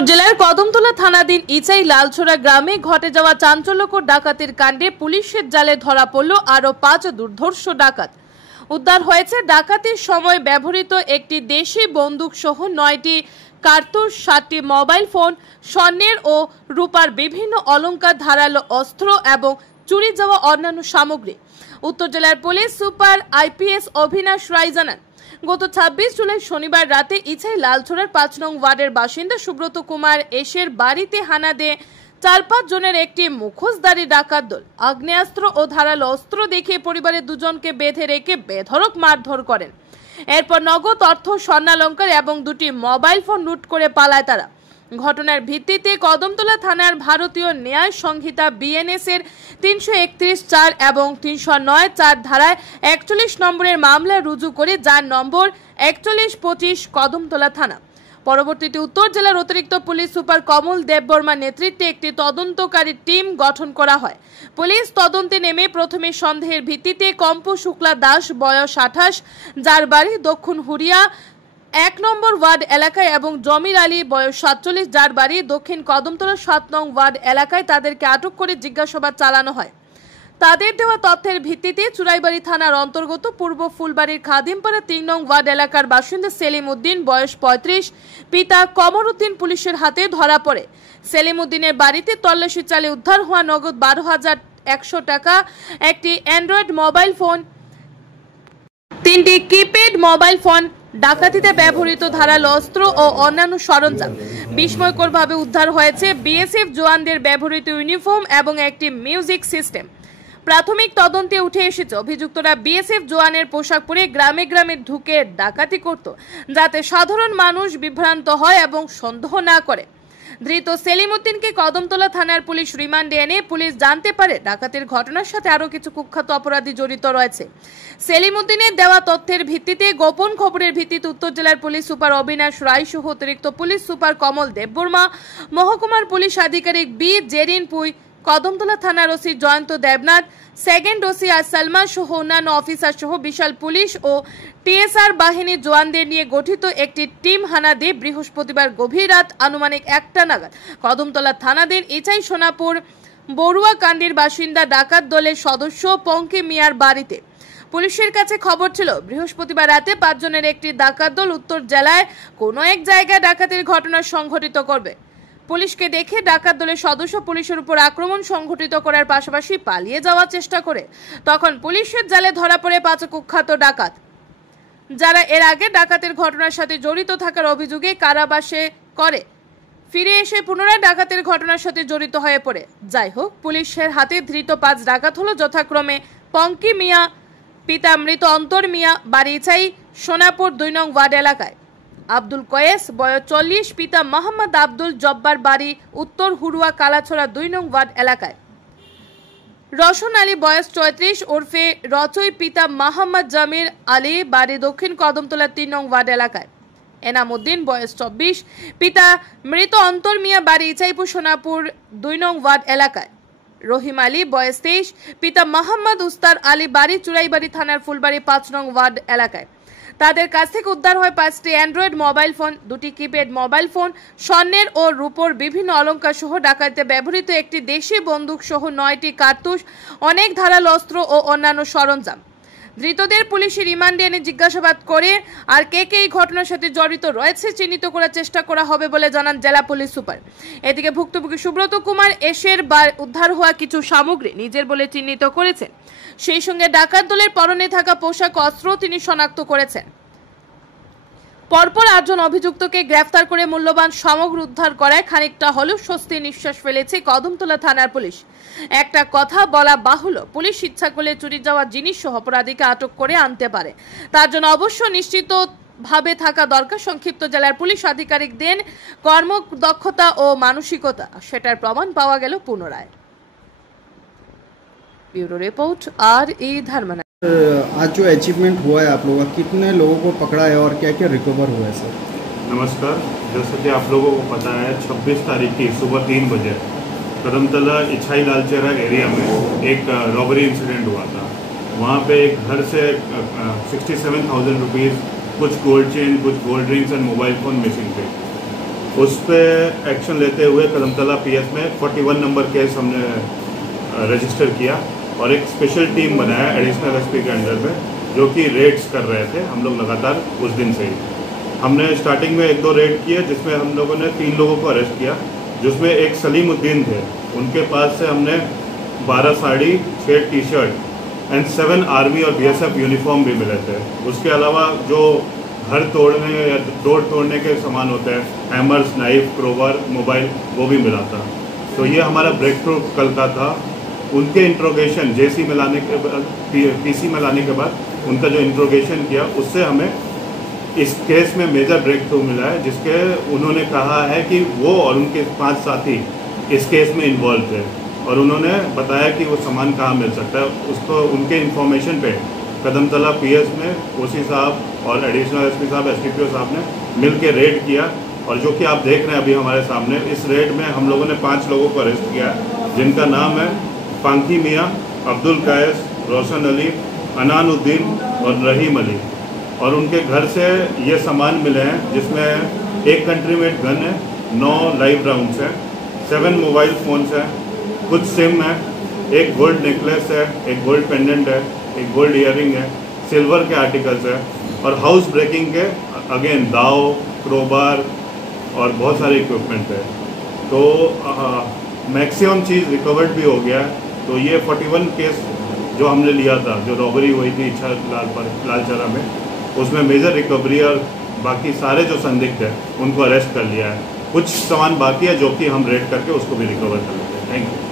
উত্তর জেলার কদমতলা থানাধীন ইচাই লালছড়া গ্রামে ঘটে যাওয়া চাঞ্চল্যকর ডাকাতির কাণ্ডে পুলিশের জালে ধরা পড়ল আরও 5 দুর্ধর্ষ ডাকাত। উদ্ধার হয়েছে ডাকাতির সময় ব্যবহৃত একটি দেশি বন্দুক সহ 9টি কার্তুজ, 7টি মোবাইল ফোন, স্বর্ণের ও রূপার বিভিন্ন অলংকার, ধারালো অস্ত্র এবং চুরি যাওয়া অন্যান্য সামগ্রী। উত্তর জেলার পুলিশ সুপার আইপিএস অভিনাশ রায় জানান, গত 26 জুলাই শনিবার রাতে ইছাই লালছড়ার 5 নং ওয়ার্ডের বাসিন্দা সুব্রত কুমার এসের বাড়িতে হানা দিয়ে 4-5 জনের একটি মুখোশধারী ডাকাত দল আগ্নেয়াস্ত্র ও ধারালো অস্ত্র দেখিয়ে পরিবারের দুজনকে বেঁধে রেখে বেধড়ক মারধর করেন। এরপর নগদ অর্থ, স্বর্ণালংকার এবং 2টি মোবাইল ফোন লুট করে পালায় তারা। ঘটনার ভিত্তিতে কদমতলা থানার ভারতীয় ন্যায় সংহিতা বিএনএস এর 331(4) এবং 309(4) ধারায় 41 নম্বরের মামলা রুজু করে, যার নম্বর 4125 কদমতলা থানা। পরবর্তীতে উত্তর জেলার অতিরিক্ত পুলিশ সুপার কমল দেববর্মার নেতৃত্বে একটি তদন্তকারী টিম গঠন করা হয়। পুলিশ তদন্তে নেমে প্রথমে সন্দেহের ভিত্তিতে কম্পু শুক্লা দাস, বয়স 28, যার বাড়ি দক্ষিণ হুরিয়া 1 নম্বর ওয়ার্ড এলাকায়, এবং জমির আলী, বয়স 47, যার বাড়ি দক্ষিণ কদমতলা 7 নং ওয়ার্ড এলাকায় তাদেরকে আটক করে জিজ্ঞাসাবাদ চালানো হয়। তাদের দেওয়া তথ্যের ভিত্তিতে চুরাইবাড়ি থানার অন্তর্গত পূর্ব ফুলবাড়ির খাদিমপাড়া 3 নং ওয়ার্ড এলাকার বাসিন্দা সেলিম উদ্দিন, বয়স 35, পিতা কমর উদ্দিন পুলিশের হাতে ধরা পড়ে। সেলিম উদ্দিনের বাড়িতে তল্লাশি চালিয়ে উদ্ধার হওয়া নগদ 12,100 টাকা, একটি অ্যান্ড্রয়েড মোবাইল ফোন, 3টি কিপ্যাড মোবাইল ফোন, ডাকাতিতে ব্যবহৃত ধারালো অস্ত্র ও অন্যান্য সরঞ্জাম। বিস্ময়করভাবে উদ্ধার হয়েছে বিএসএফ জওয়ানদের ব্যবহৃত ইউনিফর্ম এবং একটি মিউজিক সিস্টেম। প্রাথমিক তদন্তে উঠে এসেছে অভিযুক্তরা বিএসএফ জওয়ানের পোশাক পরে গ্রামে গ্রামে ঢুকে ডাকাতি করত, যাতে সাধারণ মানুষ বিভ্রান্ত হয় এবং সন্দেহ না করে। ধৃত সেলিম উদ্দিনকে কদমতলা থানার পুলিশ রিমান্ডে এনে পুলিশ জানতে পারে ডাকাতির ঘটনার সাথে আরও কিছু কুখ্যাত অপরাধী জড়িত রয়েছে। সেলিম উদ্দিনের দেওয়া তথ্যের ভিত্তিতে গোপন খবরের ভিত্তিতে উত্তর জেলার পুলিশ সুপার অবিনাশ রায় সহ অতিরিক্ত পুলিশ সুপার কমল দেববর্মা, মহকুমার পুলিশ আধিকারিক বি জেরিন পুই, কদমতলা থানার OC Joyanta Debnath, second OC আর সালমান সহ অন্যান্য অফিসার সহ বিশাল পুলিশ ও টিএসআর বাহিনীর জওয়ানদের নিয়ে গঠিত একটি টিম হানা দিয়ে বৃহস্পতিবার গভীর রাত আনুমানিক 1টা নাগাদ কদমতলা থানাধীন ইচাই সোনাপুর বড়ুয়া কান্ডির বাসিন্দা ডাকাত দলের সদস্য পঙ্কি মিয়ার বাড়িতে। পুলিশের কাছে খবর ছিল বৃহস্পতিবার রাতে 5 জনের একটি ডাকাত দল উত্তর জেলায় কোনো এক জায়গায় ডাকাতির ঘটনা সংঘটিত করবে। পুলিশকে দেখে ডাকাত দলের সদস্য পুলিশের উপর আক্রমণ সংঘটিত করার পাশাপাশি পালিয়ে যাওয়ার চেষ্টা করে। তখন পুলিশের জালে ধরা পড়ে 5 কুখ্যাত ডাকাত, যারা এর আগে ডাকাতের ঘটনার সাথে জড়িত থাকার অভিযোগে কারাবাসে করে ফিরে এসে পুনরায় ডাকাতের ঘটনার সাথে জড়িত হয়ে পড়ে। যাই হোক, পুলিশের হাতে ধৃত 5 ডাকাত হলো যথাক্রমে পঙ্কি মিয়া, পিতা মৃত অন্তর মিয়া, বাড়ি ইছাই সোনাপুর 2 নং ওয়ার্ড এলাকায়; আব্দুল কয়েস, বয়স 40, পিতা মোহাম্মদ আব্দুল জব্বার, বাড়ি উত্তর হুরুয়া কালাছড়া 2 নং ওয়ার্ড এলাকায়; রশন আলী, বয়স 34 ওরফে রচই, পিতা মোহাম্মদ জামির আলী, বাড়ি দক্ষিণ কদমতলা 3 নং ওয়ার্ড এলাকায়; এনাম উদ্দিন, বয়স 24, পিতা মৃত অন্তর মিয়া, বাড়ি ইচাইপুর সোনাপুর 2 নং ওয়ার্ড এলাকায়; রহিম আলী, বয়স 23, পিতা মোহাম্মদ উস্তার আলী, বাড়ি চুরাইবাড়ি থানার ফুলবাড়ি 5 নং ওয়ার্ড এলাকায়। তাদের কাছ থেকে উদ্ধার হয় 5টি অ্যান্ড্রয়েড মোবাইল ফোন, 2টি কিপ্যাড মোবাইল ফোন, স্বর্ণের ও রূপোর বিভিন্ন অলংকার সহ ডাকাতিতে ব্যবহৃত একটি দেশি বন্দুক সহ 9টি কার্তুজ, অনেক ধারালো অস্ত্র ও অন্যান্য সরঞ্জাম। ধৃতদের পুলিশি রিমান্ডে এনে জিজ্ঞাসাবাদ করে আর কে কে এই ঘটনার সাথে জড়িত রয়েছে চিহ্নিত করার চেষ্টা করা হবে বলে জানান জেলা পুলিশ সুপার। এদিকে ভুক্তভোগী সুব্রত কুমার এসের উদ্ধার হওয়া কিছু সামগ্রী নিজের বলে চিহ্নিত করেছেন। সেই সঙ্গে ডাকাত দলের পরনে থাকা পোশাক, অস্ত্র তিনি শনাক্ত করেছেন। পরপর 8 জন অভিযুক্তকে গ্রেফতার করে মূল্যবান সামগ্রী উদ্ধার করায় খানিকটা হলেও স্বস্তির নিঃশ্বাস ফেলেছে কদমতলা থানার পুলিশ। একটা কথা বলা বাহুল্য, পুলিশ ইচ্ছা করলে চুরি যাওয়া জিনিস সহ অপরাধীকে আটক করে আনতে পারে। তার জন্য অবশ্য নিশ্চিত ভাবে থাকা দরকার সংক্ষিপ্ত জেলার পুলিশ আধিকারিকদের কর্মদক্ষতা ও মানসিকতা, সেটার প্রমাণ পাওয়া গেল পুনরায়। Bureau report RE Dharmanagar. आज जो अचीवमेंट हुआ है आप लोगों का, कितने लोगों को पकड़ा है और क्या क्या रिकवर हुआ है सर? नमस्कार, जैसा कि आप लोगों को पता है 26 तारीख की सुबह 3 बजे कदमतला इछाई लालचेरा एरिया में एक रॉबरी इंसिडेंट हुआ था। वहाँ पे एक घर से 67,000 रुपीज़, कुछ गोल्ड चेन, कुछ gold rings and mobile phone missing थे। उस पर एक्शन लेते हुए कदमतला पीएस में 41 नंबर केस हमने रजिस्टर किया और एक स्पेशल टीम बनाया एडिशनल एसपी के अंडर में, जो कि रेड्स कर रहे थे हम लोग लगातार उस दिन से ही। हमने स्टार्टिंग में 1-2 रेड किए जिसमें हम लोगों ने 3 लोगों को अरेस्ट किया, जिसमें एक सलीमुद्दीन थे। उनके पास से हमने 12 साड़ी, 6 टी-शर्ट एंड 7 आर्मी और बीएसएफ यूनिफॉर्म भी मिले थे। उसके अलावा जो घर तोड़ने या डोर तोड़ने के सामान होते हैं, हैमर्स, नाइफ, क्रोवर, मोबाइल, वो भी मिला था। तो ये हमारा ब्रेक थ्रू कल का था। उनके इंट्रोगेशन जेसी में लाने के बाद, पीसी में लाने के बाद उनका जो इंट्रोगेशन किया, उससे हमें इस केस में मेजर ब्रेक थ्रू मिला है, जिसके उन्होंने कहा है कि वो और उनके 5 साथी इस केस में इन्वॉल्व थे और उन्होंने बताया कि वो सामान कहाँ मिल सकता है। उसको उनके इन्फॉर्मेशन पे कदमतला पीएस में ओसी साहब और एडिशनल एसपी साहब, एसडीपीओ साहब ने मिल के रेड किया और जो कि आप देख रहे हैं अभी हमारे सामने, इस रेड में हम लोगों ने 5 लोगों को अरेस्ट किया, जिनका नाम है पांकी मियाँ, अब्दुल कायस, रोशन अली, अनानुद्दीन और रहीम अली। और उनके घर से ये सामान मिले हैं, जिसमें एक कंट्री मेड गन है, 9 लाइव राउंड्स हैं, 7 मोबाइल फ़ोन्स हैं, कुछ सिम है, एक गोल्ड नेकलेस है, एक गोल्ड पेंडेंट है, एक गोल्ड इयरिंग है, सिल्वर के आर्टिकल्स है और हाउस ब्रेकिंग के अगेन दाव, क्रोबार और बहुत सारे इक्विपमेंट है। तो मैक्सिमम चीज़ रिकवर्ड भी हो गया है। तो ये 41 केस जो हमने लिया था, जो रॉबरी हुई थी लालचरा में, उसमें मेजर रिकवरी और बाकी सारे जो संदिग्ध हैं उनको अरेस्ट कर लिया है। कुछ सामान बाकी है जो कि हम रेड करके उसको भी रिकवर कर लेंगे। Thank you.